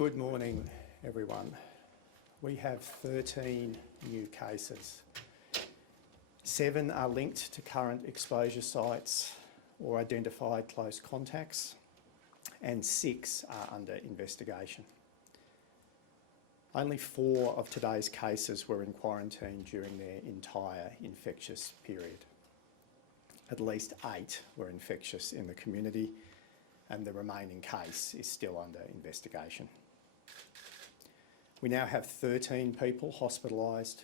Good morning, everyone. We have 13 new cases. 7 are linked to current exposure sites or identified close contacts, and 6 are under investigation. Only 4 of today's cases were in quarantine during their entire infectious period. At least 8 were infectious in the community, and the remaining case is still under investigation. We now have 13 people hospitalised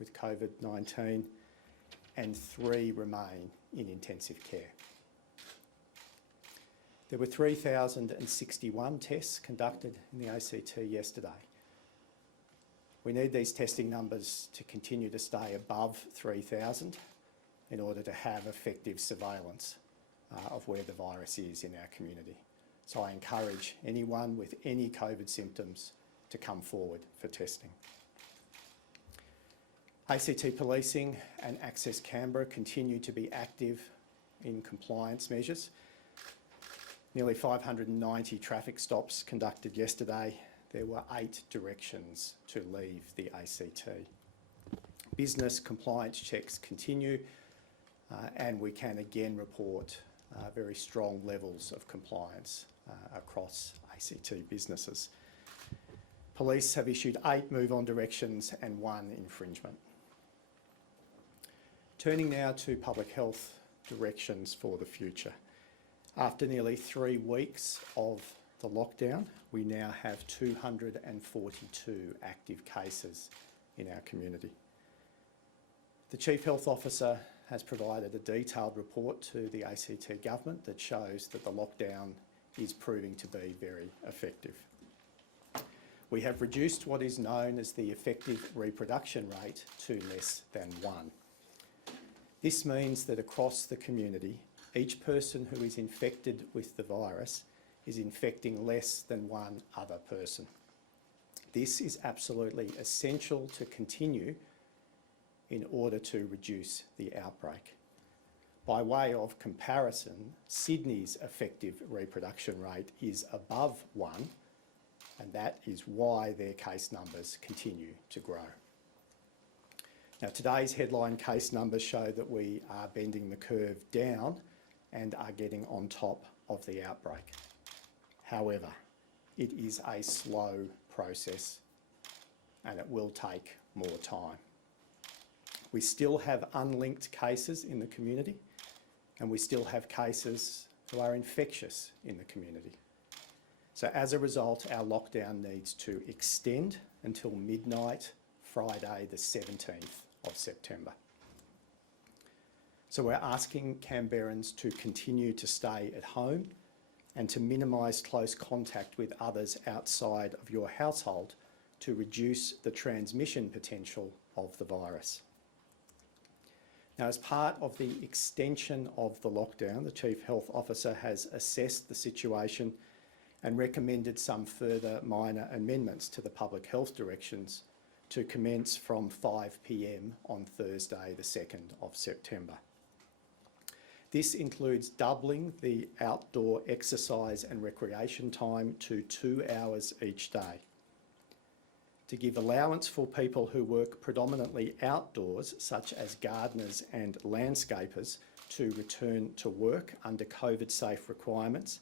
with COVID-19 and 3 remain in intensive care. There were 3,061 tests conducted in the ACT yesterday. We need these testing numbers to continue to stay above 3,000 in order to have effective surveillance of where the virus is in our community. So I encourage anyone with any COVID symptoms to come forward for testing. ACT Policing and Access Canberra continue to be active in compliance measures. Nearly 590 traffic stops conducted yesterday. There were 8 directions to leave the ACT. Business compliance checks continue and we can again report very strong levels of compliance across ACT businesses. Police have issued 8 move-on directions and 1 infringement. Turning now to public health directions for the future. After nearly 3 weeks of the lockdown, we now have 242 active cases in our community. The Chief Health Officer has provided a detailed report to the ACT government that shows that the lockdown is proving to be very effective. We have reduced what is known as the effective reproduction rate to less than 1. This means that across the community, each person who is infected with the virus is infecting less than 1 other person. This is absolutely essential to continue in order to reduce the outbreak. By way of comparison, Sydney's effective reproduction rate is above 1, and that is why their case numbers continue to grow. Now, today's headline case numbers show that we are bending the curve down and are getting on top of the outbreak. However, it is a slow process and it will take more time. We still have unlinked cases in the community, and we still have cases who are infectious in the community. So as a result, our lockdown needs to extend until midnight, Friday the 17th of September. So we're asking Canberrans to continue to stay at home and to minimise close contact with others outside of your household to reduce the transmission potential of the virus. Now, as part of the extension of the lockdown, the Chief Health Officer has assessed the situation and recommended some further minor amendments to the public health directions to commence from 5 p.m. on Thursday the 2nd of September. This includes doubling the outdoor exercise and recreation time to 2 hours each day, to give allowance for people who work predominantly outdoors, such as gardeners and landscapers, to return to work under COVID-safe requirements,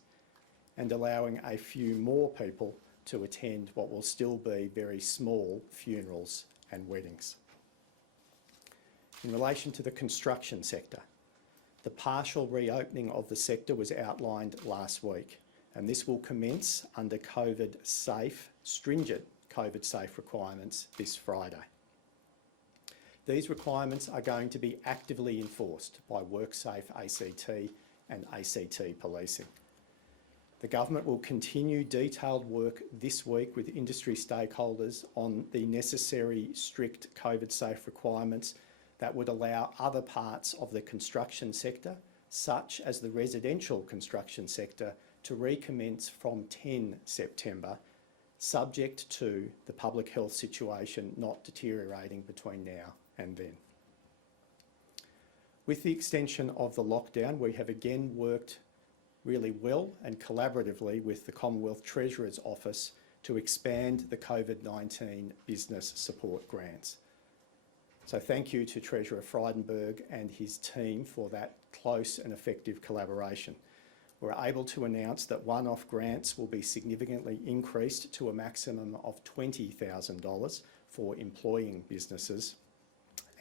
and allowing a few more people to attend what will still be very small funerals and weddings. In relation to the construction sector, the partial reopening of the sector was outlined last week, and this will commence under stringent COVID-safe requirements this Friday. These requirements are going to be actively enforced by WorkSafe ACT and ACT Policing. The government will continue detailed work this week with industry stakeholders on the necessary strict COVID-safe requirements that would allow other parts of the construction sector, such as the residential construction sector, to recommence from 10 September, subject to the public health situation not deteriorating between now and then. With the extension of the lockdown, we have again worked really well and collaboratively with the Commonwealth Treasurer's Office to expand the COVID-19 business support grants. So thank you to Treasurer Frydenberg and his team for that close and effective collaboration. We're able to announce that one-off grants will be significantly increased to a maximum of $20,000 for employing businesses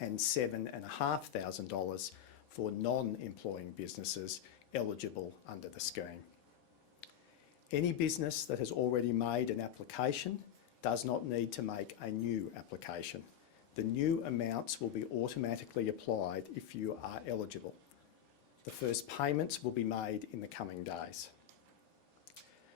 and $7,500 for non-employing businesses eligible under the scheme. Any business that has already made an application does not need to make a new application. The new amounts will be automatically applied if you are eligible. The first payments will be made in the coming days.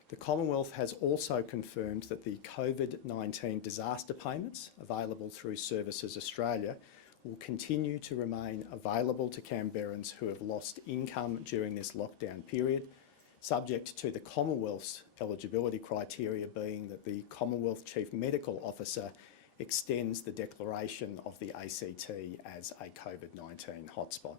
The Commonwealth has also confirmed that the COVID-19 disaster payments available through Services Australia will continue to remain available to Canberrans who have lost income during this lockdown period, subject to the Commonwealth's eligibility criteria being that the Commonwealth Chief Medical Officer extends the declaration of the ACT as a COVID-19 hotspot.